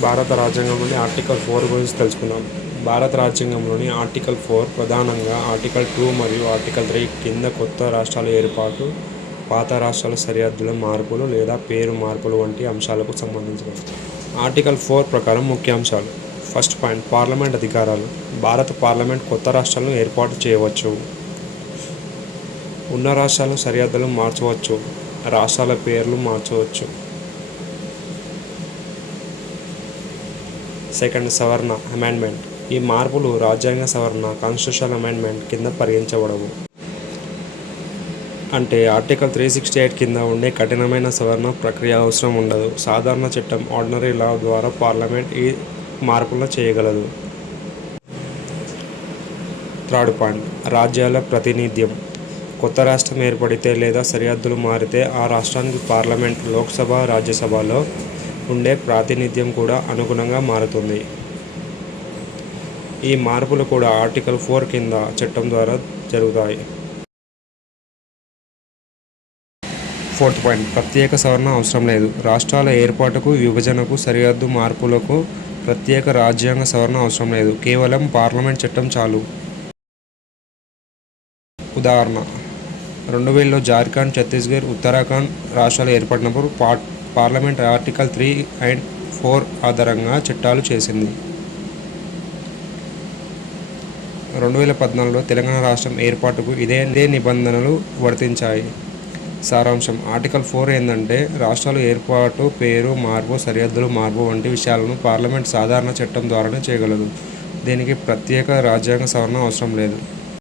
భారత రాజ్యాంగంలోని article four గురించి తెలుసుకుందాం. భారత రాజ్యాంగంలోని ఆర్టికల్ ఫోర్ ప్రధానంగా ఆర్టికల్ టూ మరియు ఆర్టికల్ త్రీ కింద కొత్త రాష్ట్రాల ఏర్పాటు పాత రాష్ట్రాల సరిహద్దుల మార్పులు లేదా పేరు మార్పులు వంటి అంశాలకు సంబంధించిన ఆర్టికల్ ఫోర్ ప్రకారం ముఖ్యాంశాలు ఫస్ట్ పాయింట్ పార్లమెంట్ అధికారాలు. భారత పార్లమెంట్ కొత్త రాష్ట్రాలను ఏర్పాటు చేయవచ్చు. ఉన్న రాష్ట్రాల సరిహద్దులు మార్చవచ్చు. రాష్ట్రాల పేర్లు మార్చవచ్చు. సెకండ్ సవరణ అమెండ్మెంట్. ఈ మార్పులు రాజ్యాంగ సవరణ కాన్స్టిట్యూషన్ అమెండ్మెంట్ కింద పరిగణించబడవు. అంటే ఆర్టికల్ త్రీ సిక్స్టీ ఎయిట్ కింద ఉండే కఠినమైన సవరణ ప్రక్రియ అవసరం ఉండదు. సాధారణ చట్టం ఆర్డినరీ లా ద్వారా పార్లమెంట్ ఈ మార్పులను చేయగలదు. Third point. రాజ్యాల ప్రాతినిధ్యం. కొత్త రాష్ట్రం ఏర్పడితే లేదా సరిహద్దులు మారితే ఆ రాష్ట్రానికి పార్లమెంట్ లోక్సభ రాజ్యసభలో ఉండే ప్రాతినిధ్యం కూడా అనుగుణంగా మారుతుంది. ఈ మార్పులు కూడా ఆర్టికల్ ఫోర్ కింద చట్టం ద్వారా జరుగుతాయి. ఫోర్త్ పాయింట్ ప్రత్యేక సవరణ అవసరం లేదు. రాష్ట్రాల ఏర్పాటుకు విభజనకు సరిహద్దు మార్పులకు ప్రత్యేక రాజ్యాంగ సవరణ అవసరం లేదు. కేవలం పార్లమెంట్ చట్టం చాలు. ఉదాహరణ రెండు వేలలో జార్ఖండ్ ఛత్తీస్గఢ్ ఉత్తరాఖండ్ రాష్ట్రాలు ఏర్పడినప్పుడు part parliament article three and four ఆధారంగా చట్టాలు చేసింది. రెండు వేల పద్నాలుగులో తెలంగాణ రాష్ట్రం ఏర్పాటుకు ఇదే ఇదే నిబంధనలు వర్తించాయి. సారాంశం ఆర్టికల్ ఫోర్ ఏంటంటే రాష్ట్రాలు ఏర్పాటు పేరు మార్పు సరిహద్దులు మార్పు వంటి విషయాలను పార్లమెంట్ సాధారణ చట్టం ద్వారానే చేయగలదు. దీనికి ప్రత్యేక రాజ్యాంగ సవరణ అవసరం లేదు.